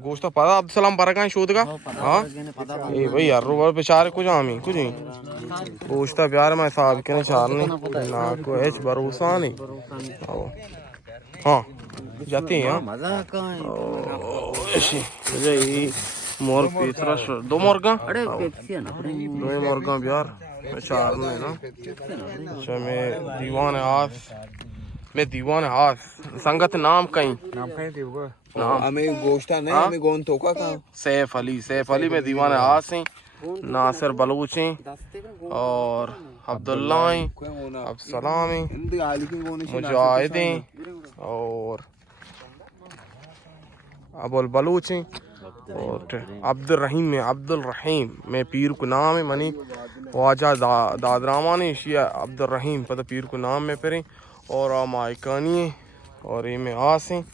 गोश्त पता अब्दुल सलाम परका शोध का हाँ ये भाई यार रोबर बेचारे कुछ आमी कुछ नहीं गोश्त प्यार में साहब के चारने ना को एच भरोसा नहीं हाँ जाते हैं ऐसे ये मोर पेतरा दो मोरगा दो मोरगा प्यार चारने ना अच्छा मैं दीवान हास संगत नाम कहीं हमें गोश्ता नहीं हमें गोन तोका का सैफ अली में दीवान हास हैं नासिर बलूच हैं और अब्दुल्ला हैं अब्दुलसलाम हैं मुजाहिद हैं और अबुल बलूच हैं और अब्दुल रहीम में पीर को नाम है मनी वाजा दादरामा ने शिया अब्दुल रहीम पता पीर को नाम में फिर और माइकानी है और ये में आस हैं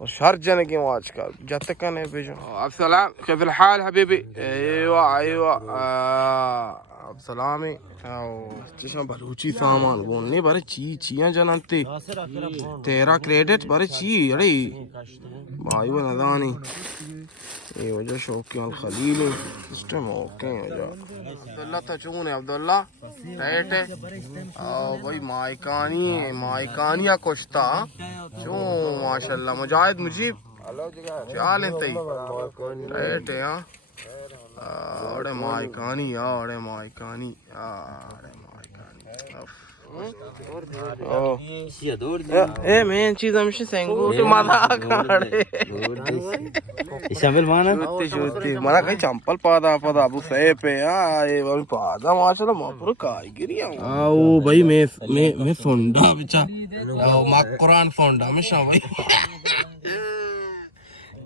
और शर जन के आज का जत कन है बेजो अस्सलाम कैफिल हाल हबीबी अयवा अब सलाम है चशा बलूची सामान बोलने बारे चियां जनते तेरा क्रेडिट बारे ची अरे भाई वो नदानी ये वजह शौकियां खलील सिस्टम ओके वजह अब्दुल्ला तो चून है अब्दुल्ला राइट है भाई माइकानिया कुश्ता चू माशाल्लाह मुजाहिद मुजीब चाल है तई राइट है हाँ अरे माइकानी ए मेन चीज हमेशा सेंगो तो माथा काड़े शामिल माना जुत्ती मना कहीं चंपल पादा अबू सहे पे ये वाली पादा माशाल्लाह मापुर कारीगरी आओ भाई मैं सोंडा बिचा मां कुरान सोंडा में भाई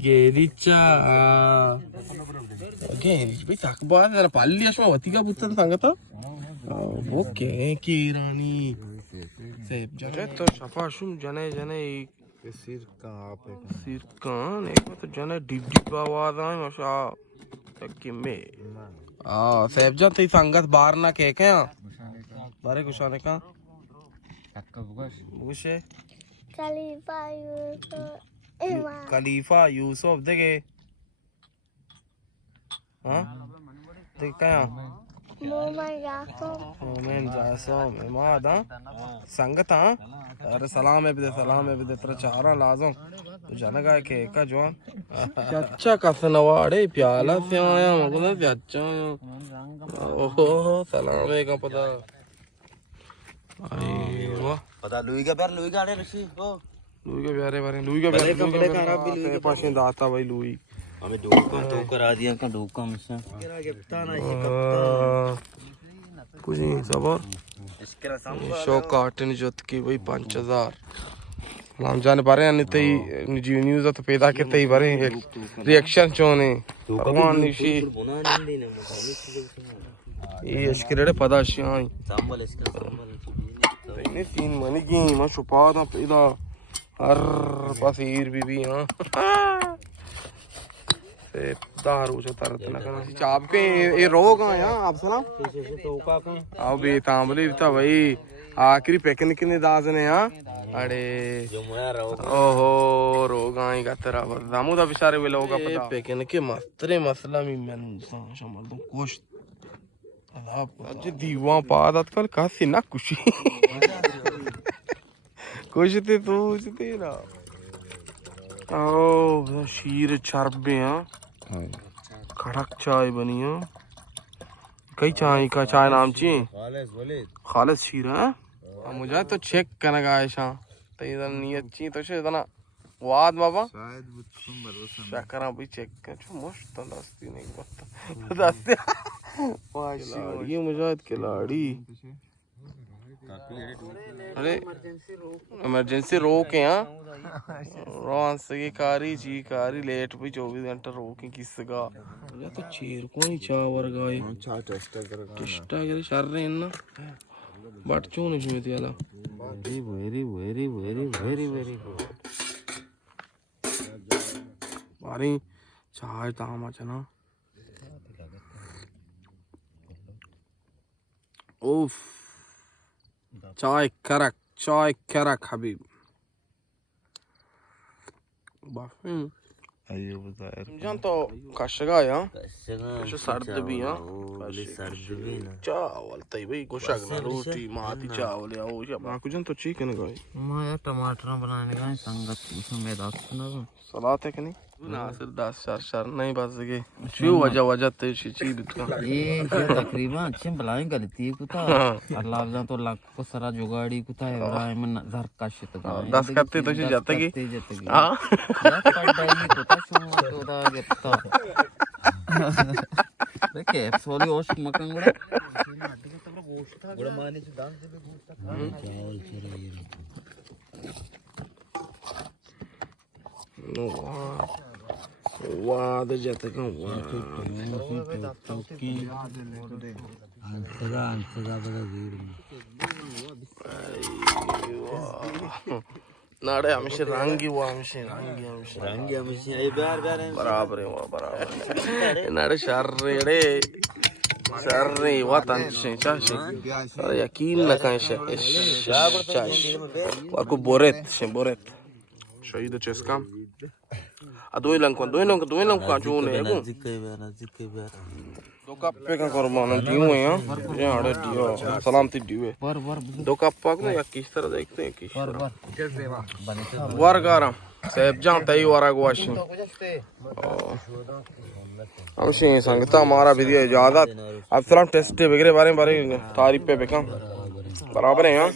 गेरीचा गेरीच भाई ताकबा जरा पाली असमा वती का पुत्र सांगता ओके किराणी सेब जरे तो शफाशुम जने सिर कान एक तो जने डिप आवाज आए माशा तक में सेब जन ते संगत बार ना के क्या बारे कुछ आने का बुशे खलीफा यूसुफ देखे हाँ देख क्या मोमेन जासम इमाद हाँ संगत हाँ अरे सलाम है बिदे प्रचारा लाजम तो जनगा के का जवान अच्छा कसनवाड़े प्याला से आया मगना से अच्छा आया ओहो सलाम है का पता आई वाह पता लुई का आड़े ऋषि ओ लुई के प्यारे पासे दाता भाई लुई हमें तो करा दिया का डोका मिसा कुछ नहीं सबर शो कार्टन जोत की वही 5000 हम जाने पा रहे हैं नहीं न्यूज़ तो पैदा के तई बारे रिएक्शन चोने भगवान निशी ये अश्किरे पता शाई सांबल ने 3 मनी की मैं छुपा था पैदा हर पसीर बीबी हां दारू जो तरत ना करना चाप के ये रोग आया आप सुना तो का आओ बे तांबली था भाई आखिरी पिकनिक ने दास ने हां अरे ओहो रोग आई का तेरा दामू दा बेचारे वे लोग का पता पिकनिक के मस्तरे मसला में मैं समझ दो कुछ आज दीवा पादत कल कासी ना खुशी कुछ ते तू तेरा ओ शीर चरबे हाँ कड़क चाय बनी है कई चाय का चाय नाम ची खालिस शीर है मुझे तो चेक करना का ऐसा तो इधर नियत ची तो शे इतना वाद बाबा क्या करा भाई चेक कर जो मस्त दस्ती नहीं बता दस्ती माशाल्लाह ये मुझे खिलाड़ी अरे इमरजेंसी रोक है हाँ रोंस की कारी लेट भी 24 घंटे रोके किसका या तो चेर को नहीं चावर गाय टेस्टा करे शर रहे हैं ना बट चून इसमें दियाला वेरी गुड बारी चाय तामा चना उफ चाय करक हबीब बाफिन अयो बताया जान तो कशगा या Kashaga. Şu sardı bir ya. Öyle sardı bir ne? चावल तई भाई गोशक ना रोटी माती चावल या ओ या बाकू जन तो चिकन गई माया टमाटर बनाने का संगत उसमें दाखना सलात है कि नहीं नासिर 10 नहीं बस के क्यों वजह ते चीज का ये तकरीबन अच्छे बलाएं गलती है कुता अल्लाह जान तो लाख को सारा जुगाड़ी कुता है इब्राहिम नजर का शित 10 करते तो जाते की हां कुता तो दा गेता देखे सोली ओश मकन गुड़ा माने से दान से भी गोश्त चावल चुराई वाह दे जाते का नाड़े हमेशा रंगी वो हमेशा बराबर है वो बराबर नाड़े शर्रे वो तंशे चाशे अरे यकीन न कांशे चाशे वाको बोरेत शहीद चेस्कम दोई लंग का जो ने को दो कप पे का कुर्बान दियो है ये आड़े दियो सलामती दियो है दो कप पाक ना या किस तरह देखते हैं किस तरह वारगारा सेब जान तई वारा गोशी हमसे संगता हमारा वीडियो इजाजत अब सलाम टेस्ट वगैरह बारे तारीफ पे बेका बराबर है हां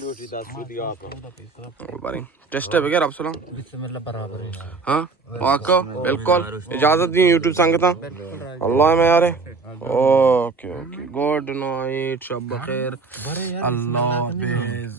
बारे टेस्ट वगैरह अब सलाम बिस्मिल्लाह बराबर है हाँ वाको बिल्कुल इजाजत दी यूट्यूब संगता अल्लाह में यार ओके गुड नाइट शब बखैर अल्लाह हाफिज